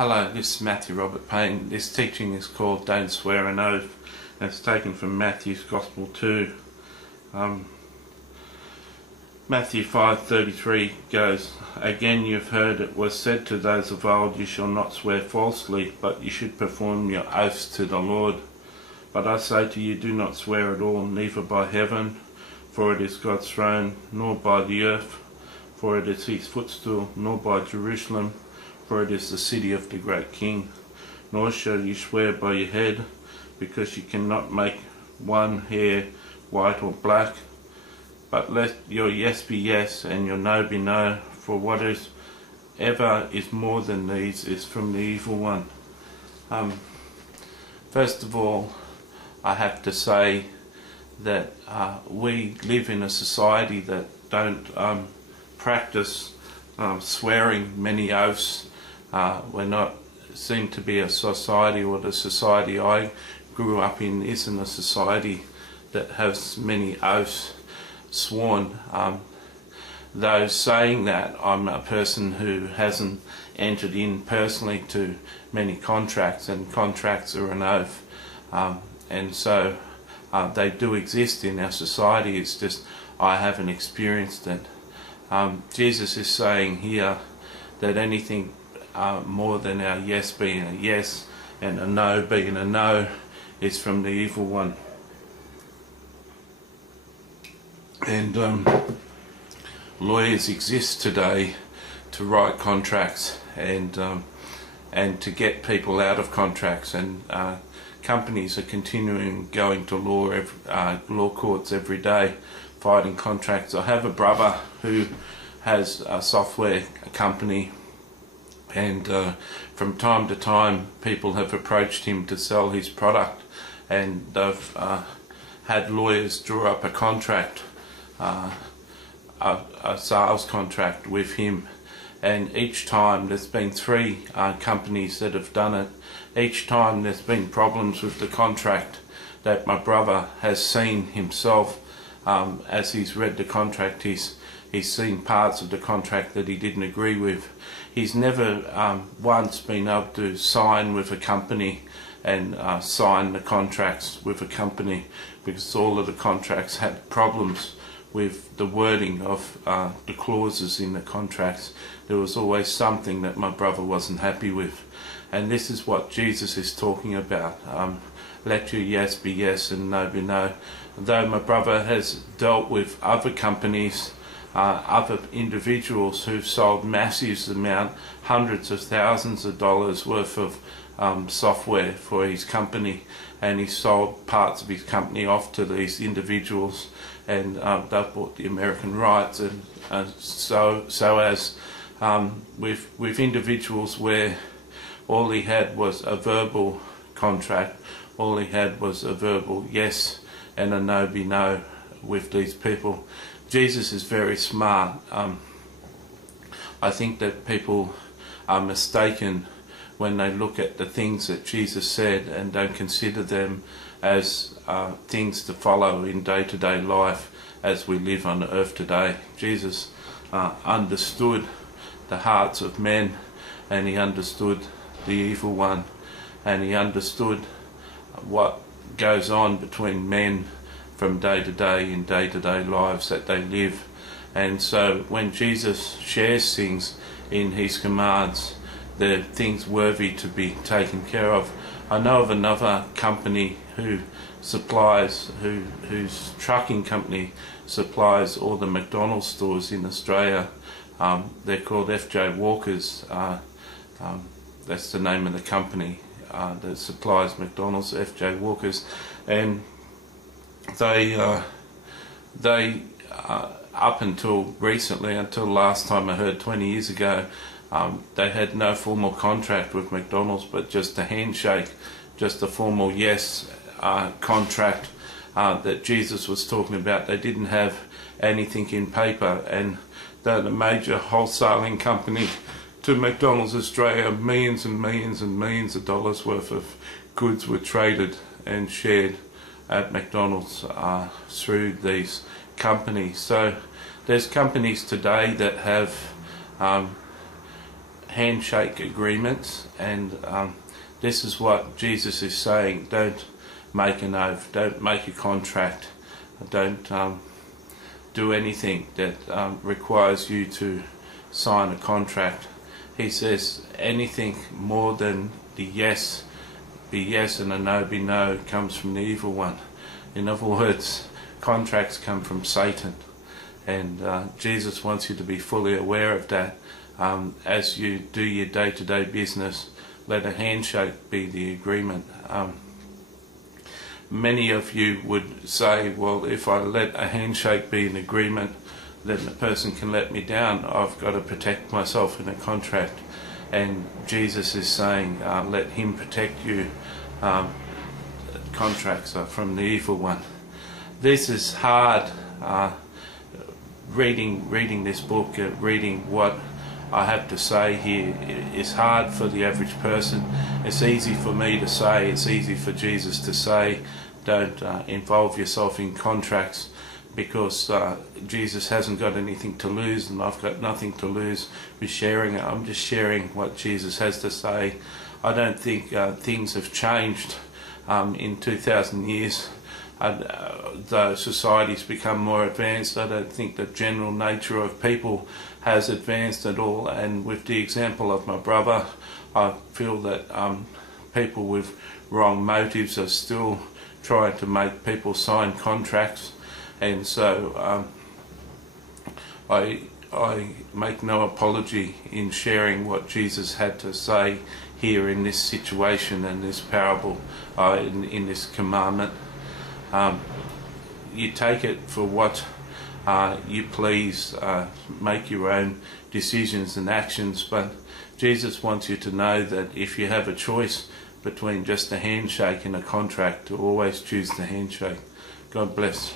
Hello, this is Matthew Robert Payne. This teaching is called Don't Swear an Oath, and it's taken from Matthew's Gospel 2. Matthew 5:33 goes, "Again you've heard it was said to those of old, you shall not swear falsely, but you should perform your oaths to the Lord. But I say to you, do not swear at all, neither by heaven, for it is God's throne, nor by the earth, for it is his footstool, nor by Jerusalem, for it is the city of the great King. Nor shall you swear by your head, because you cannot make one hair white or black. But let your yes be yes, and your no be no, for whatever is more than these is from the evil one." First of all, I have to say that we live in a society that don't practice swearing many oaths. We're not seem to be a society, or the society I grew up in isn't a society that has many oaths sworn. Though saying that, I'm a person who hasn't entered in personally to many contracts, and contracts are an oath, and so they do exist in our society. It's just I haven't experienced it. Jesus is saying here that anything more than our yes being a yes and a no being a no is from the evil one. And lawyers exist today to write contracts and to get people out of contracts, and companies are continuing going to law courts every day fighting contracts. I have a brother who has a software company, and from time to time people have approached him to sell his product, and they've had lawyers draw up a contract, a sales contract with him, and each time there's been three companies that have done it. Each time there's been problems with the contract that my brother has seen himself. As he's read the contract, he's seen parts of the contract that he didn't agree with. He's never once been able to sign with a company and sign the contracts with a company, because all of the contracts had problems with the wording of the clauses in the contracts. There was always something that my brother wasn't happy with, and this is what Jesus is talking about. Let your yes be yes and no be no. Though my brother has dealt with other companies, other individuals who've sold massive amount, hundreds of thousands of dollars worth of software for his company, and he sold parts of his company off to these individuals, and they've bought the American rights, and so as with individuals where all he had was a verbal contract, all he had was a verbal yes and a no be no with these people. Jesus is very smart. I think that people are mistaken when they look at the things that Jesus said and don't consider them as things to follow in day-to-day life as we live on earth today. Jesus understood the hearts of men, and he understood the evil one, and he understood what goes on between men from day to day in day-to-day lives that they live. And so when Jesus shares things in his commands, they're things worthy to be taken care of. I know of another company whose trucking company supplies all the McDonald's stores in Australia. They're called FJ Walkers. That's the name of the company that supplies McDonald's, FJ Walkers, and they up until recently, until last time I heard 20 years ago, they had no formal contract with McDonald's, but just a handshake, just a formal yes contract that Jesus was talking about. They didn't have anything in paper, and they're the major wholesaling company to McDonald's Australia. Millions and millions and millions of dollars worth of goods were traded and shared at McDonald's through these companies. So there's companies today that have handshake agreements, and this is what Jesus is saying: don't make an oath, don't make a contract, don't do anything that requires you to sign a contract. He says anything more than the yes be yes and a no be no comes from the evil one. In other words, contracts come from Satan, and Jesus wants you to be fully aware of that. As you do your day-to-day business, let a handshake be the agreement. Many of you would say, well, if I let a handshake be an agreement, then the person can let me down. I've got to protect myself in a contract. And Jesus is saying, let him protect you. Contracts are from the evil one. This is hard. Reading this book, reading what I have to say here is hard for the average person. It's easy for me to say, it's easy for Jesus to say, don't involve yourself in contracts, because Jesus hasn't got anything to lose, and I've got nothing to lose with sharing it. I'm just sharing what Jesus has to say. I don't think things have changed in 2,000 years. Though society's become more advanced, I don't think the general nature of people has advanced at all. And with the example of my brother, I feel that people with wrong motives are still trying to make people sign contracts, and so I make no apology in sharing what Jesus had to say here in this situation and this parable, in this commandment. You take it for what you please, make your own decisions and actions, but Jesus wants you to know that if you have a choice between just a handshake and a contract, to always choose the handshake. God bless.